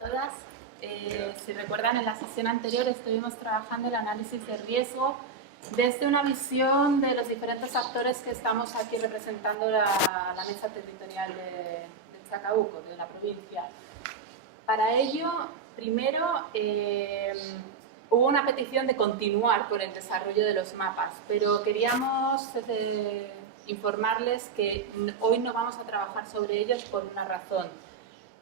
Todas, si recuerdan, en la sesión anterior estuvimos trabajando el análisis de riesgo desde una visión de los diferentes actores que estamos aquí representando la mesa territorial de Chacabuco, de la provincia. Para ello, primero, hubo una petición de continuar con el desarrollo de los mapas, pero queríamos informarles que hoy no vamos a trabajar sobre ellos por una razón.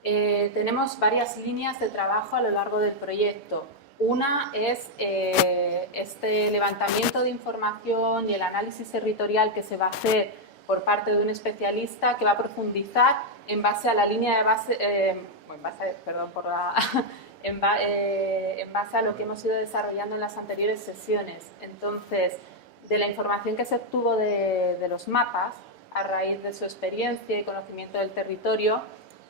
Tenemos varias líneas de trabajo a lo largo del proyecto. Una es este levantamiento de información y el análisis territorial que se va a hacer por parte de un especialista que va a profundizar en base a la línea de base, en base a lo que hemos ido desarrollando en las anteriores sesiones. Entonces, de la información que se obtuvo de los mapas, a raíz de su experiencia y conocimiento del territorio,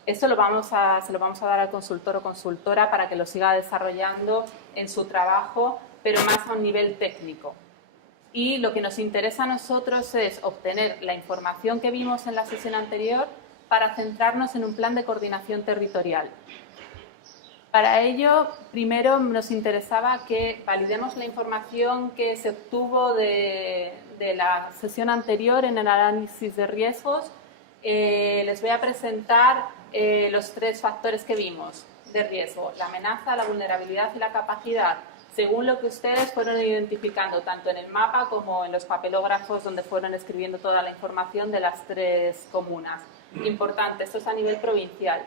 esto se lo vamos a dar al consultor o consultora para que lo siga desarrollando en su trabajo, pero más a un nivel técnico. Y lo que nos interesa a nosotros es obtener la información que vimos en la sesión anterior para centrarnos en un plan de coordinación territorial. Para ello, primero nos interesaba que validemos la información que se obtuvo de la sesión anterior en el análisis de riesgos. Les voy a presentar los tres factores que vimos de riesgo: la amenaza, la vulnerabilidad y la capacidad, según lo que ustedes fueron identificando tanto en el mapa como en los papelógrafos donde fueron escribiendo toda la información de las tres comunas. Importante, esto es a nivel provincial.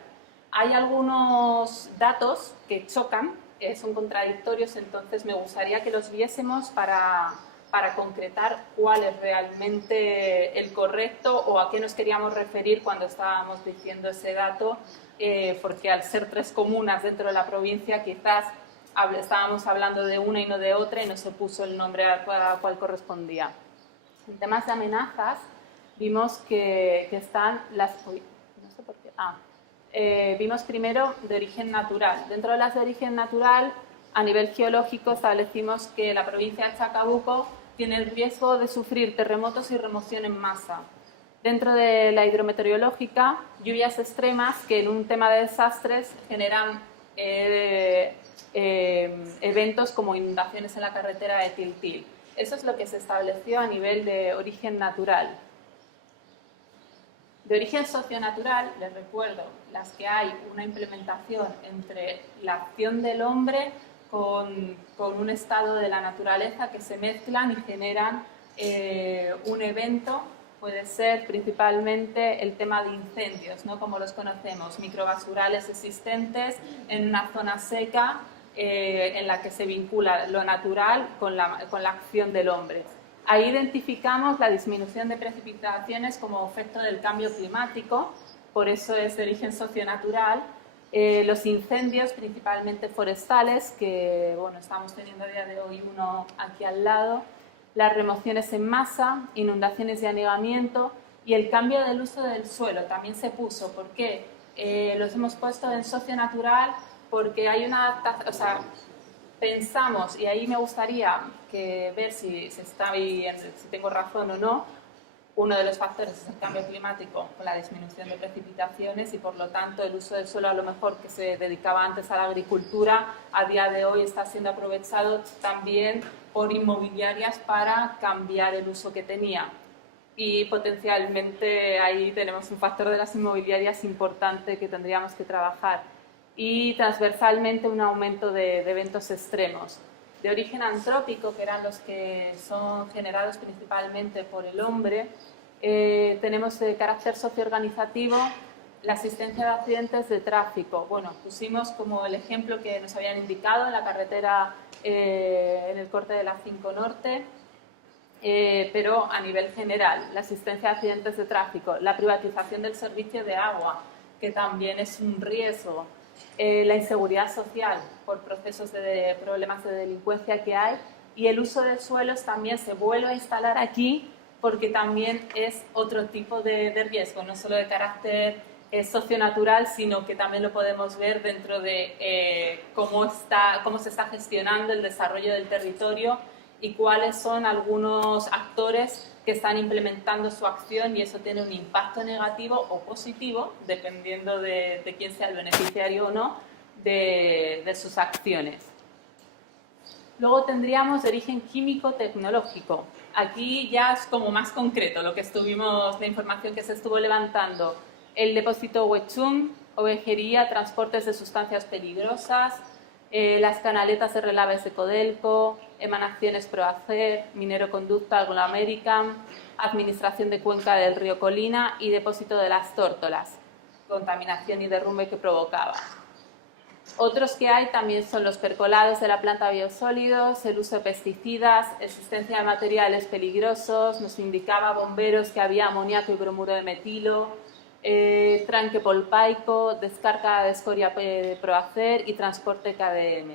Hay algunos datos que chocan, que son contradictorios, entonces me gustaría que los viésemos para concretar cuál es realmente el correcto o a qué nos queríamos referir cuando estábamos diciendo ese dato, porque al ser tres comunas dentro de la provincia quizás estábamos hablando de una y no de otra y no se puso el nombre a cual correspondía. En temas de amenazas vimos que están las... no sé por qué... vimos primero de origen natural. Dentro de las de origen natural, a nivel geológico, establecimos que la provincia de Chacabuco tiene el riesgo de sufrir terremotos y remoción en masa. Dentro de la hidrometeorológica, lluvias extremas que en un tema de desastres generan eventos como inundaciones en la carretera de Tiltil. Eso es lo que se estableció a nivel de origen natural. De origen socionatural, les recuerdo, las que hay una implementación entre la acción del hombre con un estado de la naturaleza que se mezclan y generan un evento. Puede ser principalmente el tema de incendios, ¿no? Como los conocemos, microbasurales existentes en una zona seca en la que se vincula lo natural con la acción del hombre. Ahí identificamos la disminución de precipitaciones como efecto del cambio climático, por eso es de origen socionatural. Los incendios, principalmente forestales, que bueno, estamos teniendo a día de hoy uno aquí al lado, las remociones en masa, inundaciones y anegamiento y el cambio del uso del suelo también se puso. ¿Por qué? Los hemos puesto en socionatural porque hay una... pensamos, y ahí me gustaría ver si tengo razón o no, uno de los factores es el cambio climático con la disminución de precipitaciones y por lo tanto el uso del suelo, a lo mejor que se dedicaba antes a la agricultura, a día de hoy está siendo aprovechado también por inmobiliarias para cambiar el uso que tenía. Y potencialmente ahí tenemos un factor de las inmobiliarias importante que tendríamos que trabajar. Y transversalmente un aumento de eventos extremos. De origen antrópico, que eran los que son generados principalmente por el hombre, tenemos de carácter socioorganizativo la asistencia de accidentes de tráfico. Bueno, pusimos como el ejemplo que nos habían indicado en la carretera, en el corte de la 5 Norte, pero a nivel general, la asistencia de accidentes de tráfico, la privatización del servicio de agua, que también es un riesgo, la inseguridad social por procesos de problemas de delincuencia que hay, y el uso de suelos también se vuelve a instalar aquí porque también es otro tipo de riesgo, no solo de carácter socionatural, sino que también lo podemos ver dentro de cómo se está gestionando el desarrollo del territorio y cuáles son algunos actores que están implementando su acción, y eso tiene un impacto negativo o positivo, dependiendo de quién sea el beneficiario o no, de sus acciones. Luego tendríamos de origen químico-tecnológico. Aquí ya es como más concreto lo que la información que se estuvo levantando. El depósito Huechum, ovejería, transportes de sustancias peligrosas, las canaletas de relaves de Codelco, emanaciones Proacer, Minero Conducta Anglo American, administración de cuenca del río Colina y depósito de las tórtolas, contaminación y derrumbe que provocaba. Otros que hay también son los percolados de la planta biosólidos, el uso de pesticidas, existencia de materiales peligrosos, nos indicaba bomberos que había amoníaco y bromuro de metilo, tranque polpaico, descarga de escoria de Proacer y transporte KDM.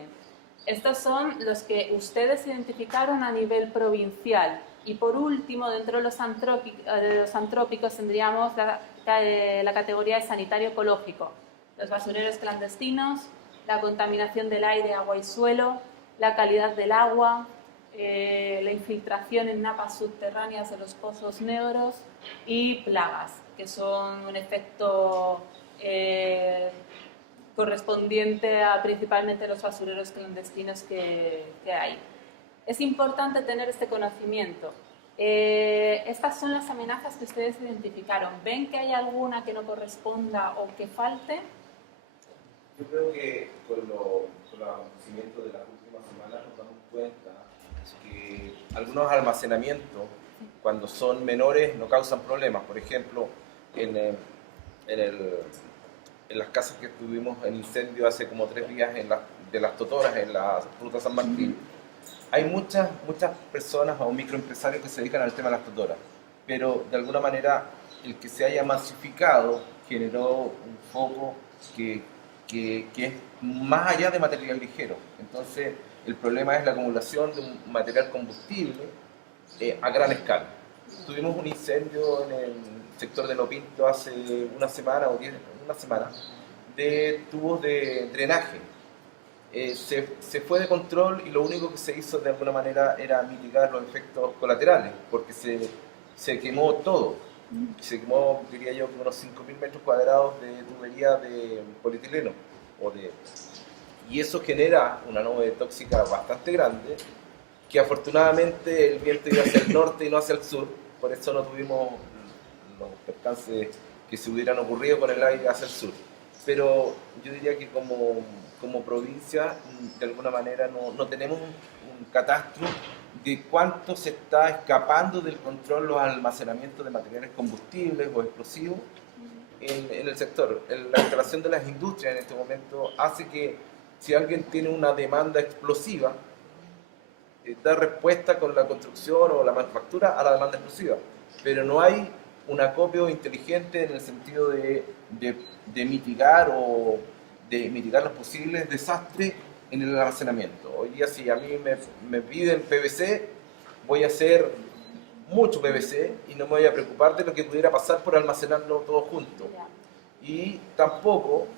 Estos son los que ustedes identificaron a nivel provincial. Y por último, dentro de los antrópicos tendríamos la categoría de sanitario ecológico, los basureros clandestinos, la contaminación del aire, agua y suelo, la calidad del agua, la infiltración en napas subterráneas de los pozos negros y plagas, que son un efecto correspondiente a principalmente los basureros clandestinos que hay. Es importante tener este conocimiento. Estas son las amenazas que ustedes identificaron. ¿Ven que hay alguna que no corresponda o que falte? Yo creo que con los acontecimientos de las últimas semanas nos damos cuenta que algunos almacenamientos, cuando son menores, no causan problemas. Por ejemplo, en las casas que tuvimos en incendio hace como 3 días de las Totoras, en la ruta San Martín, hay muchas personas o microempresarios que se dedican al tema de las totoras, pero de alguna manera el que se haya masificado generó un foco que es más allá de material ligero. Entonces el problema es la acumulación de un material combustible a gran escala. Tuvimos un incendio en el sector de Lo Pinto hace una semana de tubos de drenaje. Se fue de control y lo único que se hizo de alguna manera era mitigar los efectos colaterales, porque se quemó todo. Se quemó, diría yo, unos 5.000 metros cuadrados de tubería de polietileno. Y eso genera una nube tóxica bastante grande, que afortunadamente el viento iba hacia el norte y no hacia el sur, por eso no tuvimos los percances que se hubieran ocurrido con el aire hacia el sur. Pero yo diría que como provincia, de alguna manera, no tenemos un catastro de cuánto se está escapando del control los almacenamientos de materiales combustibles o explosivos en el sector. La instalación de las industrias en este momento hace que si alguien tiene una demanda explosiva, da respuesta con la construcción o la manufactura a la demanda explosiva, pero no hay un acopio inteligente en el sentido de mitigar los posibles desastres en el almacenamiento. Hoy día, si a mí me piden PVC, voy a hacer mucho PVC y no me voy a preocupar de lo que pudiera pasar por almacenarlo todo junto. Y tampoco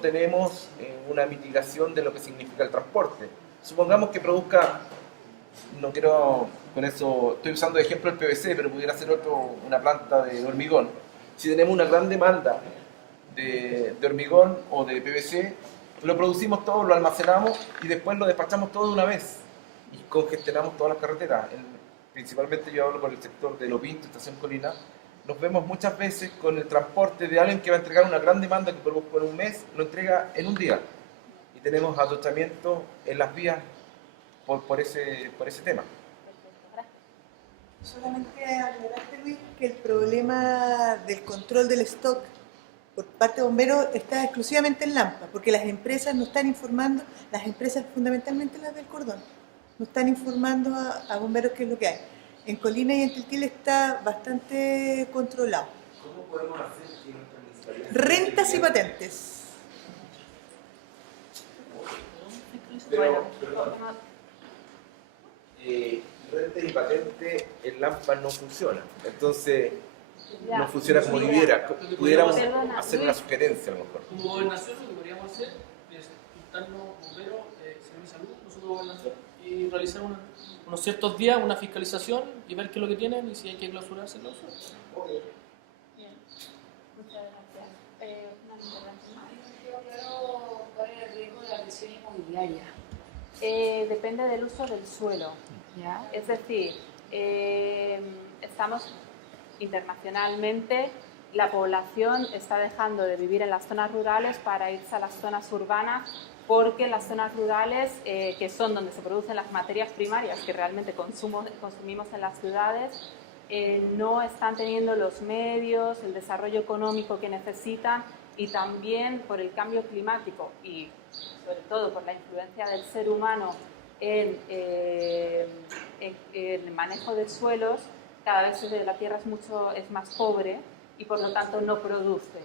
tenemos una mitigación de lo que significa el transporte. Supongamos que produzca, no quiero, con eso estoy usando de ejemplo el PVC, pero pudiera ser una planta de hormigón. Si tenemos una gran demanda de hormigón o de PVC, lo producimos todo, lo almacenamos y después lo despachamos todo de una vez y congestionamos todas las carreteras. Principalmente yo hablo por el sector de Lo Pinto, Estación Colina. Nos vemos muchas veces con el transporte de alguien que va a entregar una gran demanda que por un mes lo entrega en un día. Y tenemos atochamiento en las vías por ese tema. Solamente aclararte, Luis, que el problema del control del stock por parte de bomberos está exclusivamente en Lampa, porque las empresas no están informando, las empresas fundamentalmente las del cordón, no están informando a bomberos qué es lo que hay. En Colina y en Tiltil está bastante controlado. ¿Cómo podemos hacer que nuestra municipalidad... Rentas y patentes. Pero renta y patente en Lampa no funciona. Entonces, no funciona como debiera. Pudiéramos hacer una sugerencia a lo mejor. Como gobernación, lo que podríamos hacer es juntarnos bomberos, servicio de salud, nosotros gobernación, y realizar unos ciertos días una fiscalización y ver qué es lo que tienen y si hay que clausurar, se clausura. Bien, muchas gracias. Una intervención más. Yo quiero poner especulación inmobiliaria? Depende del uso del suelo. ¿Ya? Es decir, estamos internacionalmente, la población está dejando de vivir en las zonas rurales para irse a las zonas urbanas, porque las zonas rurales, que son donde se producen las materias primarias que realmente consumimos en las ciudades, no están teniendo los medios, el desarrollo económico que necesitan, y también por el cambio climático y sobre todo por la influencia del ser humano en el manejo de suelos. Cada vez la tierra es más pobre y por lo tanto no produce.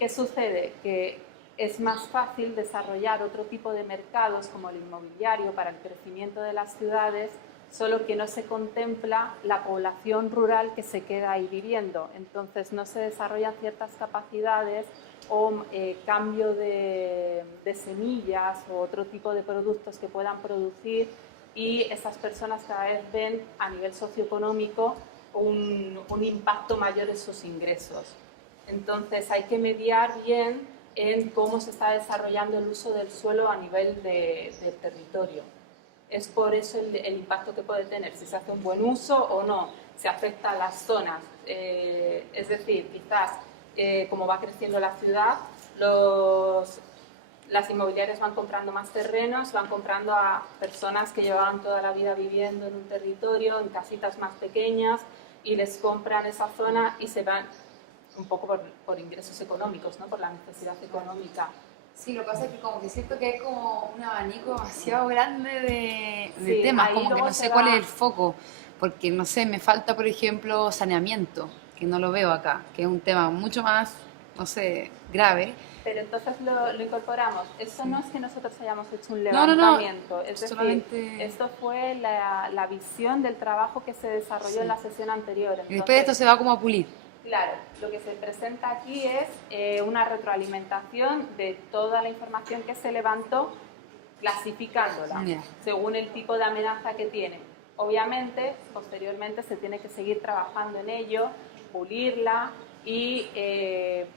¿Qué sucede? Que es más fácil desarrollar otro tipo de mercados como el inmobiliario para el crecimiento de las ciudades, solo que no se contempla la población rural que se queda ahí viviendo. Entonces no se desarrollan ciertas capacidades o cambio de semillas o otro tipo de productos que puedan producir, y esas personas cada vez ven a nivel socioeconómico un impacto mayor en sus ingresos. Entonces hay que mediar bien en cómo se está desarrollando el uso del suelo a nivel del territorio. Es por eso el impacto que puede tener, si se hace un buen uso o no, se afecta a las zonas. Es decir, quizás como va creciendo la ciudad, las inmobiliarias van comprando más terrenos, van comprando a personas que llevaban toda la vida viviendo en un territorio, en casitas más pequeñas, y les compran esa zona y se van un poco por ingresos económicos, ¿no? Por la necesidad económica. Sí, lo que pasa es que como que siento que hay como un abanico demasiado grande de Sí, temas, ahí como que luego no se sé cuál va- es el foco, porque no sé, me falta por ejemplo saneamiento, que no lo veo acá, que es un tema mucho más, no sé, grave. Pero entonces lo incorporamos. Eso no es que nosotros hayamos hecho un No, no, no, levantamiento, es decir, solamente- esto fue la visión del trabajo que se desarrolló Sí. en la sesión anterior. Y después esto Entonces, se va como a pulir. claro, lo que se presenta aquí es una retroalimentación de toda la información que se levantó, clasificándola Ya. según el tipo de amenaza que tiene. Obviamente, posteriormente se tiene que seguir trabajando en ello, pulirla, y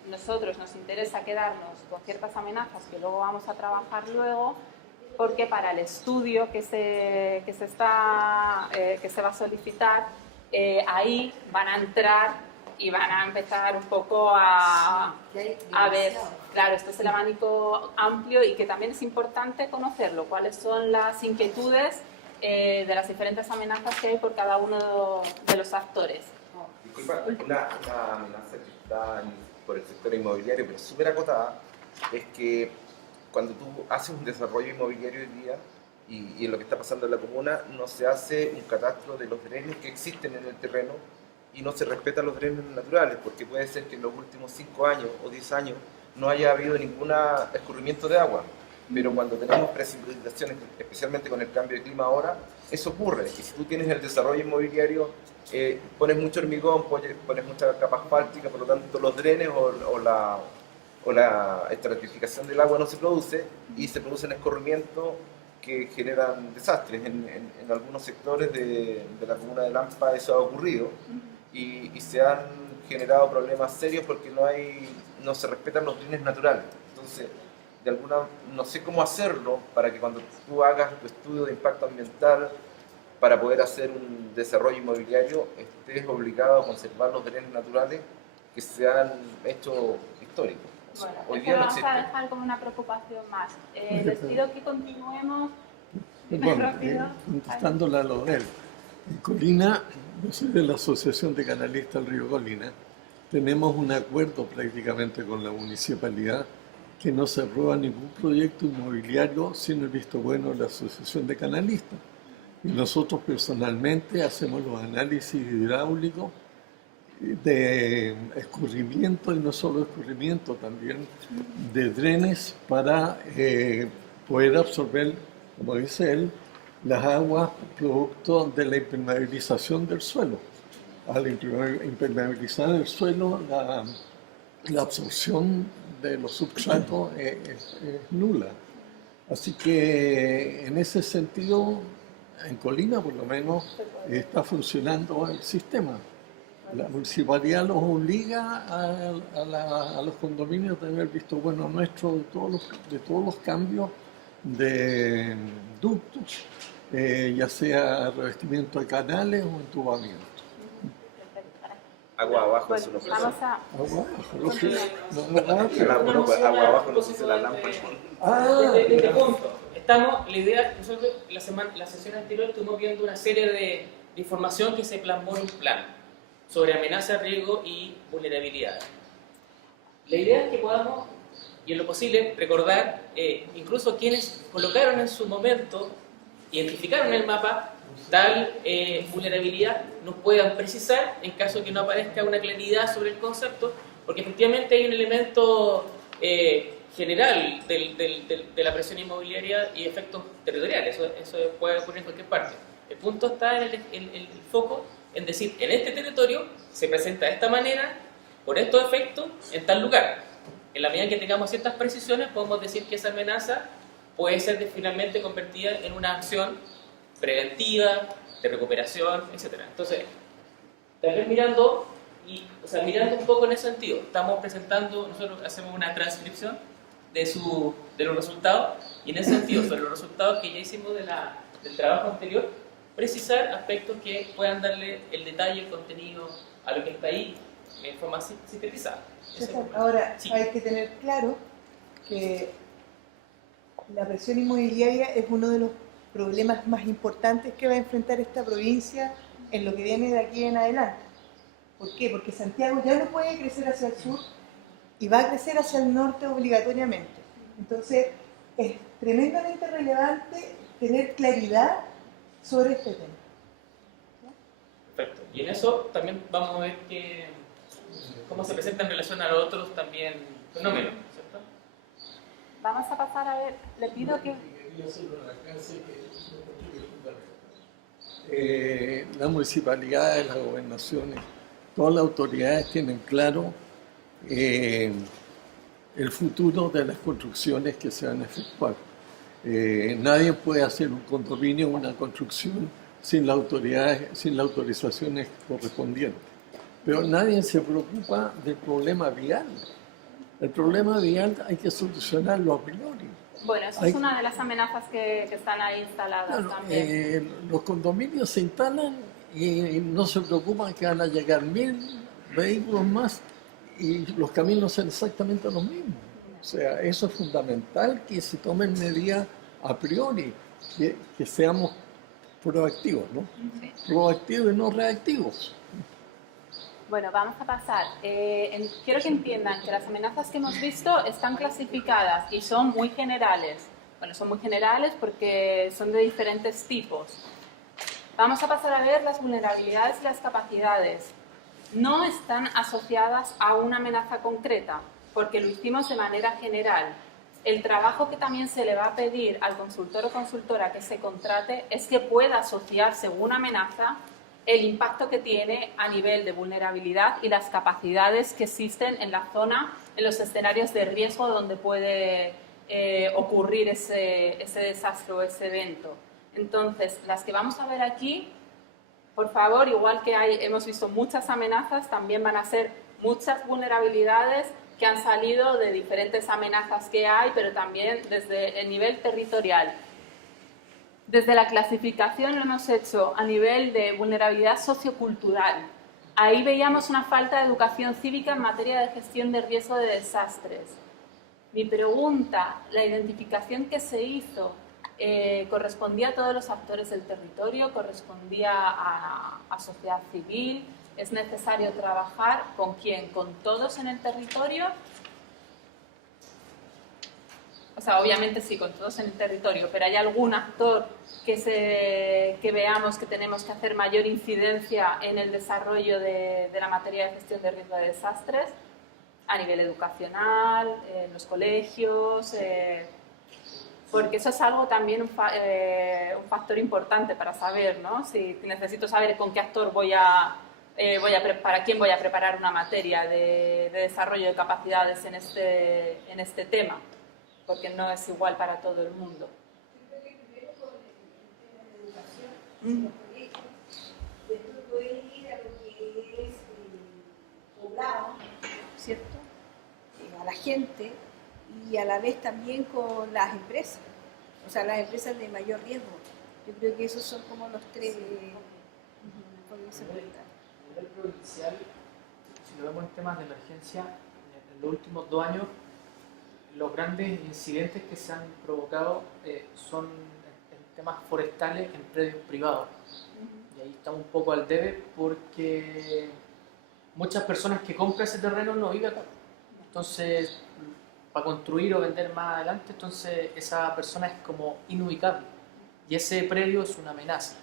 nosotros nos interesa quedarnos con ciertas amenazas que luego vamos a trabajar luego, porque para el estudio que se va a solicitar, ahí van a entrar y van a empezar un poco a ver, claro, esto es el abanico amplio, y que también es importante conocerlo, cuáles son las inquietudes de las diferentes amenazas que hay por cada uno de los actores. Disculpa, una amenaza que está por el sector inmobiliario, pero súper acotada, es que cuando tú haces un desarrollo inmobiliario hoy día, y en lo que está pasando en la comuna, no se hace un catastro de los drenes que existen en el terreno y no se respetan los drenes naturales, porque puede ser que en los últimos 5 años o 10 años no haya habido ningún escurrimiento de agua. Pero cuando tenemos precipitaciones, especialmente con el cambio de clima ahora, eso ocurre. Y si tú tienes el desarrollo inmobiliario, pones mucho hormigón, pones mucha capa asfáltica, por lo tanto los drenes o la estratificación del agua no se produce, y se producen escurrimientos que generan desastres. En algunos sectores de la comuna de Lampa eso ha ocurrido, y se han generado problemas serios porque no se respetan los drenes naturales. Entonces, no sé cómo hacerlo para que cuando tú hagas tu estudio de impacto ambiental para poder hacer un desarrollo inmobiliario estés obligado a conservar los drenes naturales que se han hecho históricos. Bueno, Hoy esto día lo no vamos a existe. dejar como una preocupación más. Les pido que continuemos Perdón, rápido. contestándole a lo de él. En Colina, yo soy de la Asociación de Canalistas del Río Colina, tenemos un acuerdo prácticamente con la municipalidad que no se aprueba ningún proyecto inmobiliario sin el visto bueno de la Asociación de Canalistas. Y nosotros personalmente hacemos los análisis hidráulicos de escurrimiento, y no solo escurrimiento, también de drenes para poder absorber, como dice él, las aguas producto de la impermeabilización del suelo. Al impermeabilizar el suelo, la absorción de los substratos es nula. Así que en ese sentido, en Colina por lo menos está funcionando el sistema. La municipalidad los obliga a los condominios a tener visto bueno nuestro de todos los cambios de ductos, ya sea revestimiento de canales o entubamiento. Agua abajo, Bueno, eso no vamos pasa. a... Agua abajo, no sé, Agua abajo no se dice la lámpara. Desde punto. La idea, nosotros la sesión anterior estuvimos viendo una serie de información que se plasmó en un plan sobre amenaza, riesgo y vulnerabilidad. La idea es que podamos, y en lo posible, recordar incluso quienes colocaron en su momento, identificaron en el mapa tal vulnerabilidad, nos puedan precisar en caso de que no aparezca una claridad sobre el concepto, porque efectivamente hay un elemento general de la presión inmobiliaria y efectos territoriales, eso puede ocurrir en cualquier parte. El punto está en el foco en decir, en este territorio se presenta de esta manera, por estos efectos, en tal lugar. En la medida que tengamos ciertas precisiones, podemos decir que esa amenaza puede ser finalmente convertida en una acción preventiva, de recuperación, etc. Entonces, tal vez mirando un poco en ese sentido, estamos presentando, nosotros hacemos una transcripción de los resultados, y en ese sentido, sobre los resultados que ya hicimos del trabajo anterior, precisar aspectos que puedan darle el detalle, el contenido a lo que está ahí en forma sintetizada. Ahora, Sí. hay que tener claro que la presión inmobiliaria es uno de los problemas más importantes que va a enfrentar esta provincia en lo que viene de aquí en adelante. ¿Por qué? Porque Santiago ya no puede crecer hacia el sur y va a crecer hacia el norte obligatoriamente. Entonces, es tremendamente relevante tener claridad sobre este tema. Perfecto. Y en eso también vamos a ver cómo se presenta en relación a los otros también fenómenos, ¿cierto? Vamos a pasar a ver, le pido que... Las municipalidades, las gobernaciones, todas las autoridades tienen claro el futuro de las construcciones que se van a efectuar. Nadie puede hacer un condominio, una construcción sin las autorizaciones correspondientes. Pero nadie se preocupa del problema vial. El problema vial hay que solucionarlo a priori. Bueno, eso es una de las amenazas que están ahí instaladas Claro, también. los condominios se instalan y no se preocupan que van a llegar 1000 vehículos más y los caminos son exactamente los mismos. O sea, eso es fundamental, que se tomen medidas a priori, que seamos proactivos, ¿no? Sí. Proactivos y no reactivos. Bueno, vamos a pasar. Quiero que entiendan que las amenazas que hemos visto están clasificadas y son muy generales. Bueno, son muy generales porque son de diferentes tipos. Vamos a pasar a ver las vulnerabilidades y las capacidades. No están asociadas a una amenaza concreta, porque lo hicimos de manera general. El trabajo que también se le va a pedir al consultor o consultora que se contrate es que pueda asociar, según una amenaza, el impacto que tiene a nivel de vulnerabilidad y las capacidades que existen en la zona, en los escenarios de riesgo donde puede ocurrir ese desastre o ese evento. Entonces, las que vamos a ver aquí, por favor, igual que hemos visto muchas amenazas, también van a ser muchas vulnerabilidades que han salido de diferentes amenazas que hay, pero también desde el nivel territorial. Desde la clasificación lo hemos hecho a nivel de vulnerabilidad sociocultural. Ahí veíamos una falta de educación cívica en materia de gestión de riesgo de desastres. Mi pregunta, la identificación que se hizo, ¿correspondía a todos los actores del territorio? ¿Correspondía a sociedad civil? ¿Es necesario trabajar con quién? ¿Con todos en el territorio? O sea, obviamente sí, con todos en el territorio, pero ¿hay algún actor que veamos que tenemos que hacer mayor incidencia en el desarrollo de la materia de gestión de riesgo de desastres? A nivel educacional, en los colegios, porque eso es algo también un factor importante para saber, ¿no? Si necesito saber con qué actor para quién voy a preparar una materia de desarrollo de capacidades en este tema, porque no es igual para todo el mundo. Creo que primero con el tema de educación, después poder ir a lo que es poblado, ¿cierto? A la gente y a la vez también con las empresas. o sea, las empresas de mayor riesgo. Yo creo que esos son como los tres por ese cuenta. A nivel provincial, si lo vemos en temas de emergencia, en los últimos 2 años, los grandes incidentes que se han provocado son en temas forestales en predios privados. Y ahí estamos un poco al debe porque muchas personas que compran ese terreno no viven acá. Entonces, para construir o vender más adelante, entonces esa persona es como inubicable. Y ese predio es una amenaza.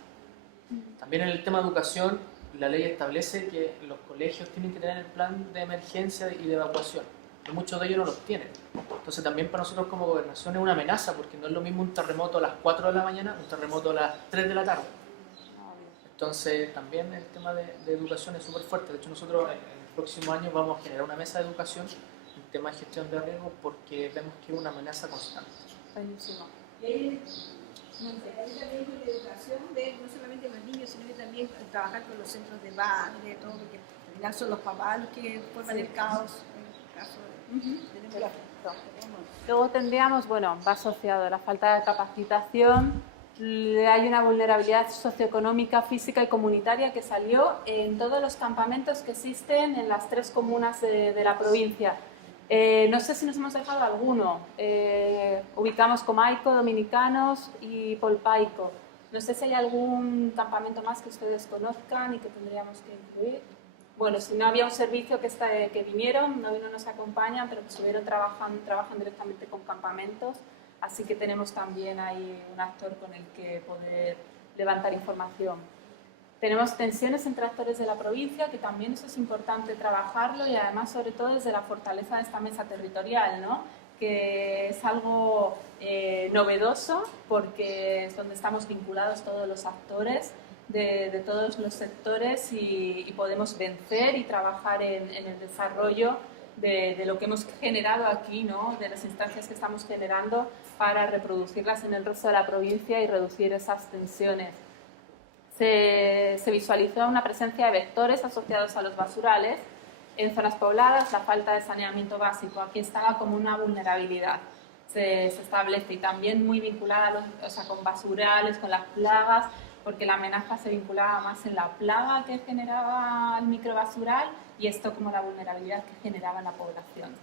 También en el tema de educación, la ley establece que los colegios tienen que tener el plan de emergencia y de evacuación. Y muchos de ellos no los tienen. Entonces también para nosotros como gobernación es una amenaza, porque no es lo mismo un terremoto a las 4 de la mañana, un terremoto a las 3 de la tarde. Entonces también el tema de educación es súper fuerte. De hecho nosotros en el próximo año vamos a generar una mesa de educación en tema de gestión de riesgo porque vemos que es una amenaza constante. Buenísimo. Y ahí, no sé, ahí también con la educación, de no solamente los niños, sino que también trabajar con los centros de padres, todo, porque al final son los papás los que forman el caos en el caso de Luego tendríamos, bueno, va asociado a la falta de capacitación, hay una vulnerabilidad socioeconómica, física y comunitaria que salió en todos los campamentos que existen en las 3 comunas de la provincia. No sé si nos hemos dejado alguno. Ubicamos Comaico, Dominicanos y Polpaico. No sé si hay algún campamento más que ustedes conozcan y que tendríamos que incluir. Bueno, si no había un servicio que vinieron, no nos acompañan, pero que estuvieron trabajan directamente con campamentos. Así que tenemos también ahí un actor con el que poder levantar información. Tenemos tensiones entre actores de la provincia, que también eso es importante trabajarlo y además sobre todo desde la fortaleza de esta mesa territorial, ¿no? Que es algo novedoso porque es donde estamos vinculados todos los actores de todos los sectores y podemos vencer y trabajar en el desarrollo de lo que hemos generado aquí, ¿no? De las instancias que estamos generando para reproducirlas en el resto de la provincia y reducir esas tensiones. Se visualizó una presencia de vectores asociados a los basurales en zonas pobladas, la falta de saneamiento básico, aquí estaba como una vulnerabilidad, se establece y también muy vinculada con basurales, con las plagas, porque la amenaza se vinculaba más en la plaga que generaba el microbasural y esto como la vulnerabilidad que generaba en la población.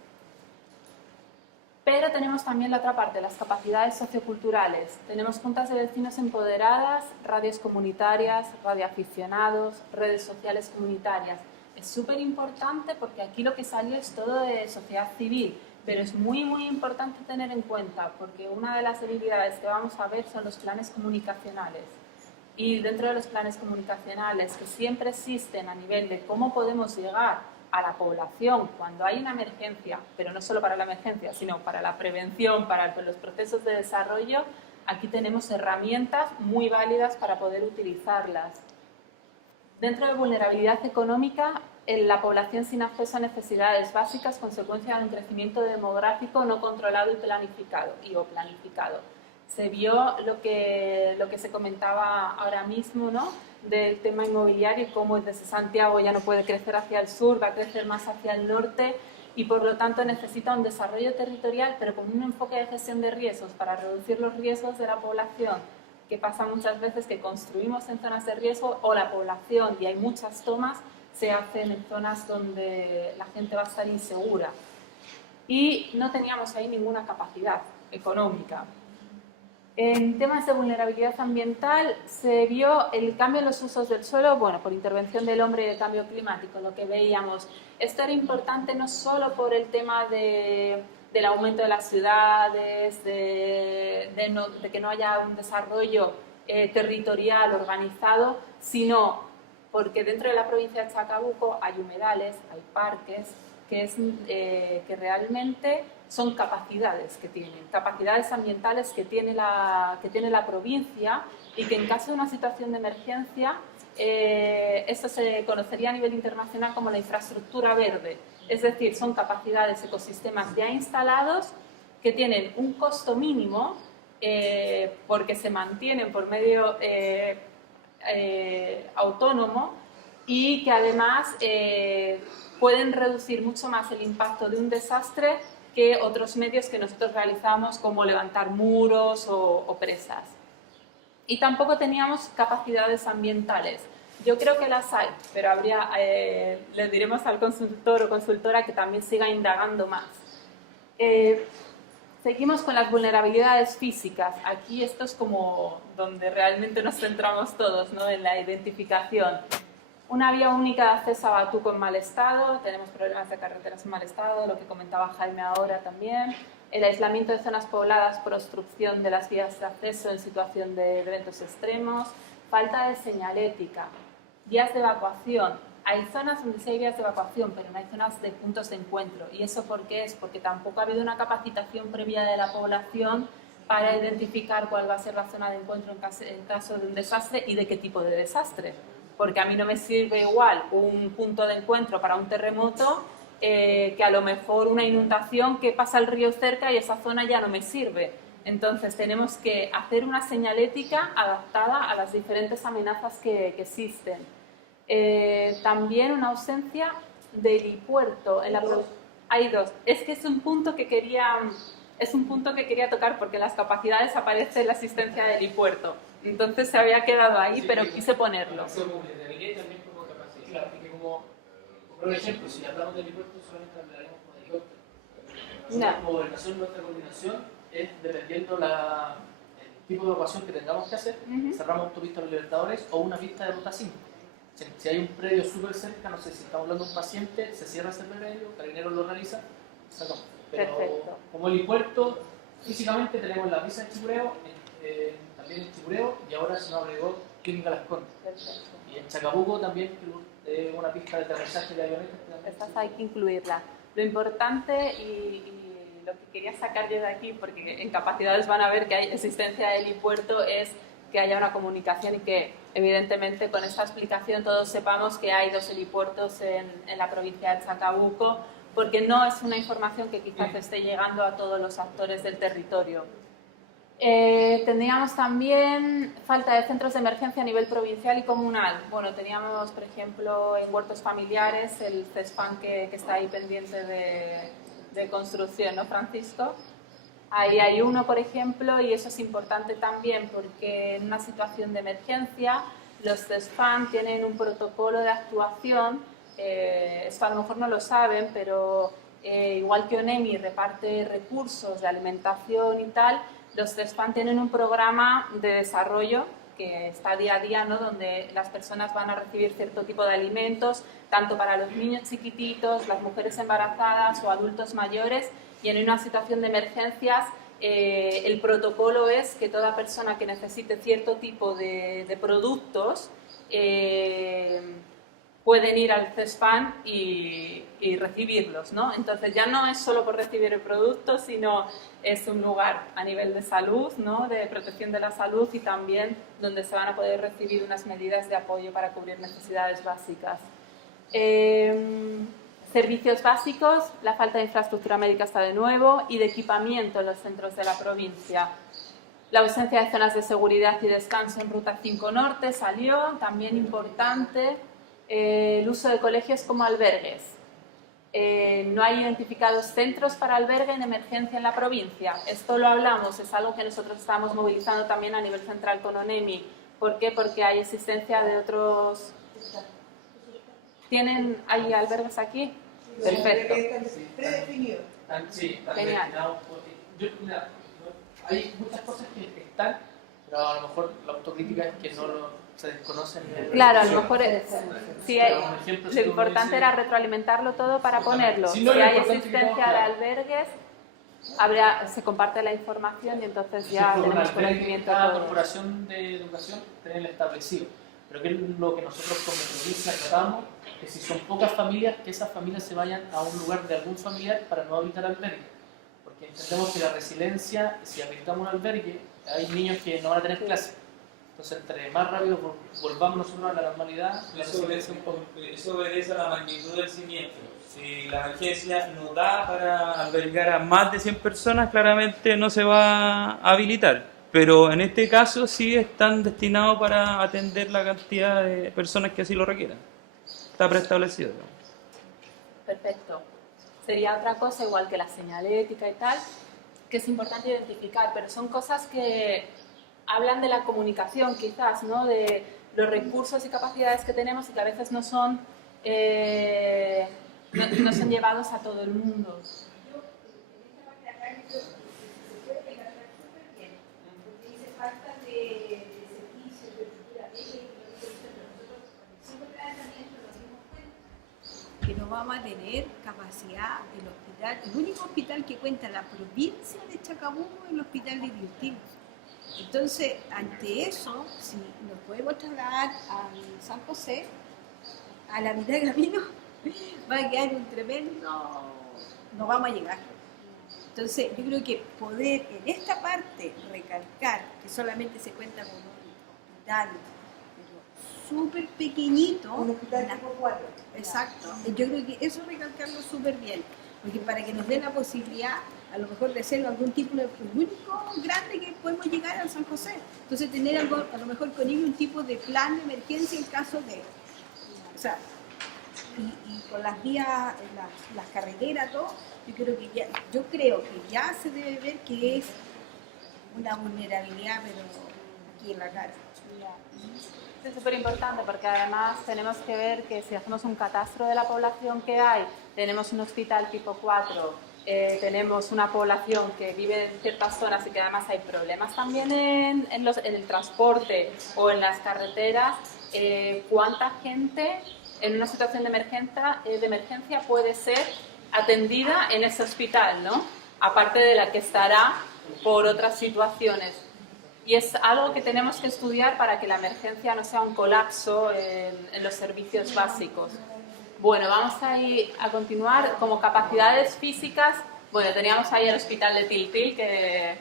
Pero tenemos también la otra parte, las capacidades socioculturales. Tenemos juntas de vecinos empoderadas, radios comunitarias, radioaficionados, redes sociales comunitarias. Es súper importante porque aquí lo que salió es todo de sociedad civil, pero es muy, muy importante tener en cuenta porque una de las debilidades que vamos a ver son los planes comunicacionales. Y dentro de los planes comunicacionales que siempre existen a nivel de cómo podemos llegar a la población cuando hay una emergencia, pero no solo para la emergencia, sino para la prevención, para los procesos de desarrollo, aquí tenemos herramientas muy válidas para poder utilizarlas. Dentro de vulnerabilidad económica, en la población sin acceso a necesidades básicas, consecuencia de un crecimiento demográfico no controlado y planificado. Se vio lo que se comentaba ahora mismo, ¿no? Del tema inmobiliario y cómo desde Santiago ya no puede crecer hacia el sur, va a crecer más hacia el norte y por lo tanto necesita un desarrollo territorial pero con un enfoque de gestión de riesgos para reducir los riesgos de la población, que pasa muchas veces que construimos en zonas de riesgo o la población, y hay muchas tomas, se hacen en zonas donde la gente va a estar insegura y no teníamos ahí ninguna capacidad económica. En temas de vulnerabilidad ambiental se vio el cambio en los usos del suelo, bueno, por intervención del hombre y el cambio climático, lo que veíamos. Esto era importante no solo por el tema del aumento de las ciudades, de que no haya un desarrollo territorial organizado, sino porque dentro de la provincia de Chacabuco hay humedales, hay parques, que realmente son capacidades que tienen, capacidades ambientales que tiene la provincia y que en caso de una situación de emergencia, esto se conocería a nivel internacional como la infraestructura verde. Es decir, son capacidades, ecosistemas ya instalados que tienen un costo mínimo porque se mantienen por medio autónomo y que además pueden reducir mucho más el impacto de un desastre que otros medios que nosotros realizamos, como levantar muros o presas. Y tampoco teníamos capacidades ambientales. Yo creo que las hay, pero le diremos al consultor o consultora que también siga indagando más. Seguimos con las vulnerabilidades físicas. Aquí esto es como donde realmente nos centramos todos, ¿no? En la identificación. Una vía única de acceso a Batuco en mal estado, tenemos problemas de carreteras en mal estado, lo que comentaba Jaime ahora también. El aislamiento de zonas pobladas por obstrucción de las vías de acceso en situación de eventos extremos. Falta de señalética. Vías de evacuación. Hay zonas donde sí hay vías de evacuación, pero no hay zonas de puntos de encuentro. ¿Y eso por qué es? Porque tampoco ha habido una capacitación previa de la población para identificar cuál va a ser la zona de encuentro en caso de un desastre y de qué tipo de desastre. Porque a mí no me sirve igual un punto de encuentro para un terremoto que a lo mejor una inundación que pasa el río cerca y esa zona ya no me sirve. Entonces tenemos que hacer una señalética adaptada a las diferentes amenazas que existen. También una ausencia de helipuerto. Hay dos. Es que es un punto que quería tocar porque en las capacidades aparece la asistencia de helipuerto. Entonces se había quedado ahí, pero quise ponerlo. Claro, que como por ejemplo, si hablamos de helipuerto, solamente hablaremos con helicóptero. No. Nuestra gobernación, nuestra coordinación es dependiendo el tipo de evacuación que tengamos que hacer, cerramos autopista Los Libertadores o una pista de ruta 5. Si hay un predio súper cerca, no sé si estamos hablando de un paciente, se cierra ese predio, Carabineros lo realiza, sacamos. Pero Perfecto. como helipuerto, físicamente tenemos la pista en Chicureo, también en Chicureo, y ahora se nos agregó Clínica Las Condes. Perfecto. Y en Chacabuco también una pista de aterrizaje de avionetas. Estas hay que incluirla. Lo importante y lo que quería sacar yo de aquí, porque en capacidades van a ver que hay existencia de helipuerto, es que haya una comunicación y que evidentemente con esta explicación todos sepamos que hay 2 helipuertos en la provincia de Chacabuco, porque no es una información que quizás esté llegando a todos los actores del territorio. Tendríamos también falta de centros de emergencia a nivel provincial y comunal. Bueno, teníamos, por ejemplo, en huertos familiares el CESFAM que está ahí pendiente de construcción, ¿no, Francisco? Ahí hay uno, por ejemplo, y eso es importante también porque en una situación de emergencia los CESFAM tienen un protocolo de actuación. Esto a lo mejor no lo saben, pero igual que ONEMI reparte recursos de alimentación y tal, los CESFAM tienen un programa de desarrollo que está día a día, ¿no? Donde las personas van a recibir cierto tipo de alimentos, tanto para los niños chiquititos, las mujeres embarazadas o adultos mayores, y en una situación de emergencias el protocolo es que toda persona que necesite cierto tipo de productos pueden ir al CESFAM y recibirlos, ¿no? Entonces ya no es solo por recibir el producto, sino es un lugar a nivel de salud, ¿no? De protección de la salud, y también donde se van a poder recibir unas medidas de apoyo para cubrir necesidades básicas. Servicios básicos, la falta de infraestructura médica está de nuevo y de equipamiento en los centros de la provincia. La ausencia de zonas de seguridad y descanso en Ruta 5 Norte salió, también importante. El uso de colegios como albergues. No hay identificados centros para albergue en emergencia en la provincia. Esto lo hablamos, es algo que nosotros estamos movilizando también a nivel central con ONEMI. ¿Por qué? Porque hay existencia de otros... ¿Hay albergues aquí? Perfecto. Predefinido. Sí, están Genial. destinados. Hay muchas cosas que están, pero a lo mejor la autocrítica es que se desconocen. Claro, a lo mejor sí, Por ejemplo, lo importante era retroalimentarlo todo para ponerlo. Si Si no, lo hay importante es que existencia todo, de claro. albergues, se comparte la información y entonces ya tenemos conocimiento de Cada todo. corporación de educación tiene el establecido. Pero que es lo que nosotros como provincia tratamos, que si son pocas familias, que esas familias se vayan a un lugar de algún familiar para no habitar albergue. Porque entendemos que la resiliencia, si habilitamos un albergue, hay niños que no van a tener clase. Entonces, entre más rápido volvamos nosotros a la normalidad, la resiliencia un poco. Eso obedece a la magnitud del siniestro. Si la emergencia no da para albergar a más de 100 personas, claramente no se va a habilitar. Pero en este caso sí están destinados para atender la cantidad de personas que así lo requieran. Está preestablecido. Perfecto. sería otra cosa, igual que la señalética y tal, que es importante identificar, pero son cosas que hablan de la comunicación quizás, ¿no? De los recursos y capacidades que tenemos y que a veces no son llevados a todo el mundo. Que no vamos a tener capacidad del hospital. El único hospital que cuenta en la provincia de Chacabuco es el hospital de Diostín. Entonces, ante eso, si nos podemos trasladar a San José, a la mitad del camino, va a quedar un tremendo... no vamos a llegar. Entonces, yo creo que poder en esta parte recalcar que solamente se cuenta con un hospital súper pequeñito. Un hospital tipo 4. Exacto. Yo creo que eso recalcarlo súper bien, porque para que nos den la posibilidad, a lo mejor de hacerlo algún tipo de único grande que podemos llegar a San José. Entonces tener algo, a lo mejor con ello un tipo de plan de emergencia en caso de... O sea, y con las vías, las carreteras, todo, yo creo que ya se debe ver que es una vulnerabilidad, pero aquí en la cara. Es súper importante porque además tenemos que ver que si hacemos un catastro de la población que hay, tenemos un hospital tipo 4, tenemos una población que vive en ciertas zonas y que además hay problemas también en el transporte o en las carreteras, ¿cuánta gente en una situación de emergencia puede ser atendida en ese hospital, ¿no? Aparte de la que estará por otras situaciones? Y es algo que tenemos que estudiar para que la emergencia no sea un colapso en los servicios básicos. Bueno, vamos a continuar. Como capacidades físicas, bueno, teníamos ahí el hospital de Tiltil que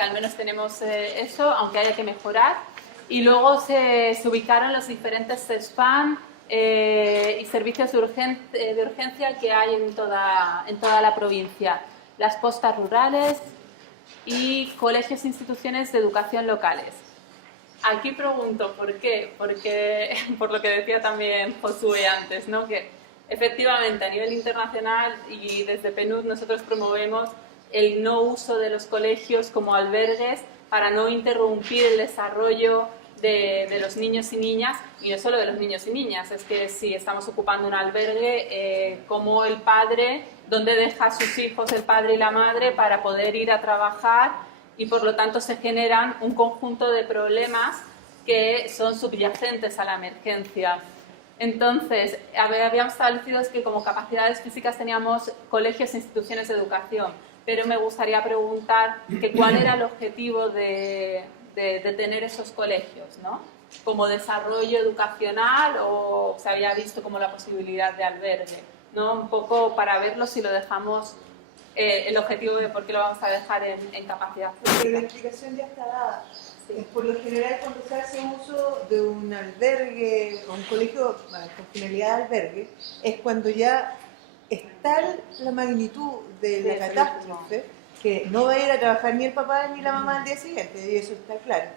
al menos tenemos eso, aunque haya que mejorar. Y luego se ubicaron los diferentes CESFAM y servicios de urgencia que hay en toda la provincia. Las postas rurales y colegios e instituciones de educación locales. Aquí pregunto, ¿por qué? Porque, por lo que decía también Josué antes, ¿no? Que efectivamente a nivel internacional y desde PNUD nosotros promovemos el no uso de los colegios como albergues para no interrumpir el desarrollo de los niños y niñas, y no solo de los niños y niñas, es que si estamos ocupando un albergue, como el padre, ¿dónde deja a sus hijos el padre y la madre para poder ir a trabajar? Y por lo tanto se generan un conjunto de problemas que son subyacentes a la emergencia. Entonces, habíamos establecido que como capacidades físicas teníamos colegios e instituciones de educación, pero me gustaría preguntar que cuál era el objetivo de tener esos colegios, ¿no? Como desarrollo educacional o se había visto como la posibilidad de albergue, ¿no? Un poco para verlo si lo dejamos, el objetivo de por qué lo vamos a dejar en capacidad física. Pero la explicación ya está dada. Sí. Por lo general, cuando se hace uso de un albergue o un colegio con finalidad de albergue, es cuando ya es tal la magnitud de la catástrofe que no va a ir a trabajar ni el papá ni la mamá al día siguiente, y eso está claro.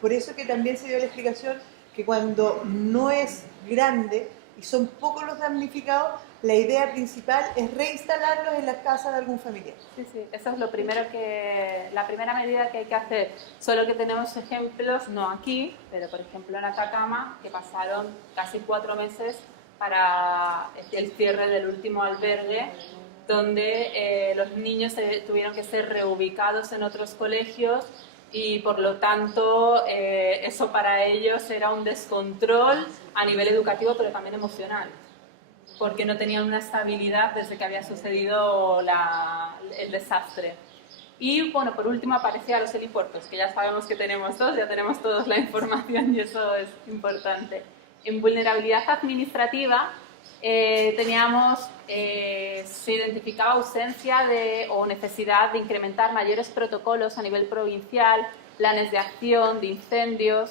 Por eso que también se dio la explicación que cuando no es grande y son pocos los damnificados, la idea principal es reinstalarlos en las casas de algún familiar. Sí, sí, eso es la primera medida que hay que hacer. Solo que tenemos ejemplos, no aquí, pero por ejemplo en Atacama, que pasaron casi 4 meses para el cierre del último albergue, donde los niños tuvieron que ser reubicados en otros colegios y por lo tanto eso para ellos era un descontrol a nivel educativo pero también emocional, porque no tenían una estabilidad desde que había sucedido el desastre. Y bueno, por último aparecían los helipuertos, que ya sabemos que tenemos todos, ya tenemos todos la información y eso es importante. En vulnerabilidad administrativa se identificaba ausencia o necesidad de incrementar mayores protocolos a nivel provincial, planes de acción, de incendios,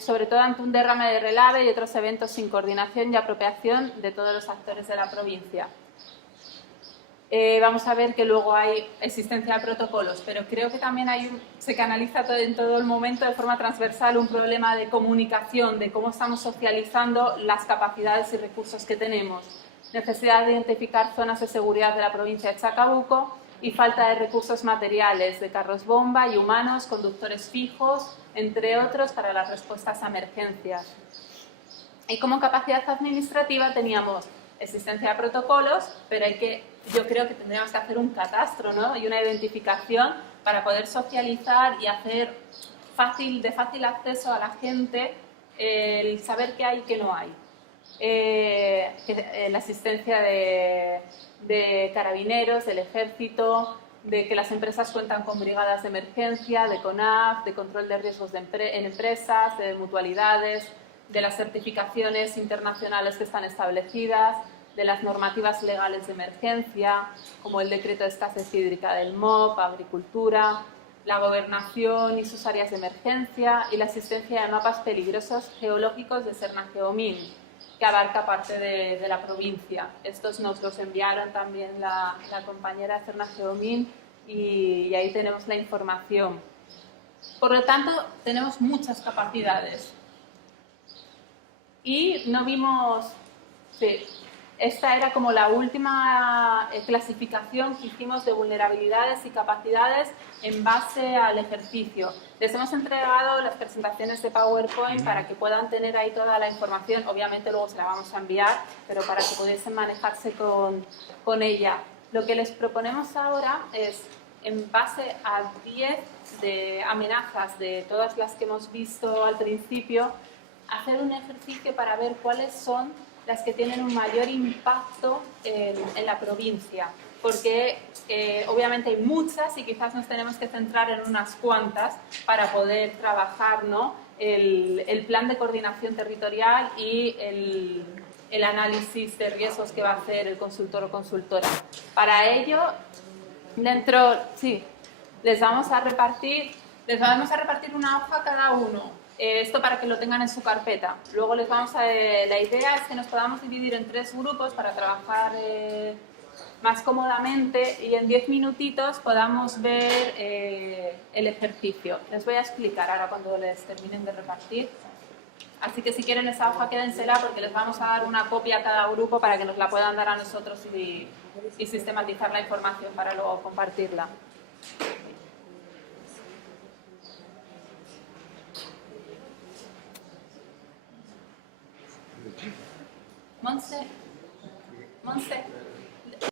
sobre todo ante un derrame de relave y otros eventos sin coordinación y apropiación de todos los actores de la provincia. Vamos a ver que luego hay existencia de protocolos, pero creo que también se canaliza en todo el momento de forma transversal un problema de comunicación, de cómo estamos socializando las capacidades y recursos que tenemos. necesidad de identificar zonas de seguridad de la provincia de Chacabuco y falta de recursos materiales de carros bomba y humanos, conductores fijos, entre otros, para las respuestas a emergencias. Y como capacidad administrativa teníamos existencia de protocolos, pero yo creo que tendríamos que hacer un catastro, ¿no? Y una identificación para poder socializar y hacer de fácil acceso a la gente el saber qué hay y qué no hay. La asistencia de carabineros, del ejército, de que las empresas cuentan con brigadas de emergencia, de CONAF, de control de riesgos en empresas, de mutualidades, de las certificaciones internacionales que están establecidas, de las normativas legales de emergencia, como el decreto de escasez hídrica del MOP, agricultura, la gobernación y sus áreas de emergencia y la asistencia de mapas peligrosos geológicos de Serna-Geomin, que abarca parte de la provincia. Estos nos los enviaron también la compañera de Serna-Geomin y ahí tenemos la información. Por lo tanto, tenemos muchas capacidades. Y no vimos... Sí, esta era como la última clasificación que hicimos de vulnerabilidades y capacidades en base al ejercicio. Les hemos entregado las presentaciones de PowerPoint para que puedan tener ahí toda la información. Obviamente luego se la vamos a enviar, pero para que pudiesen manejarse con ella. Lo que les proponemos ahora es, en base a 10 de amenazas de todas las que hemos visto al principio, hacer un ejercicio para ver cuáles son las que tienen un mayor impacto en la provincia, porque obviamente hay muchas y quizás nos tenemos que centrar en unas cuantas para poder trabajar, ¿no?, el plan de coordinación territorial y el análisis de riesgos que va a hacer el consultor o consultora. Para ello, les vamos a repartir una hoja a cada uno. Esto para que lo tengan en su carpeta. Luego la idea es que nos podamos dividir en 3 grupos para trabajar más cómodamente y en 10 minutitos podamos ver el ejercicio. Les voy a explicar ahora cuando les terminen de repartir. Así que si quieren esa hoja, quédensela porque les vamos a dar una copia a cada grupo para que nos la puedan dar a nosotros y sistematizar la información para luego compartirla. Monse.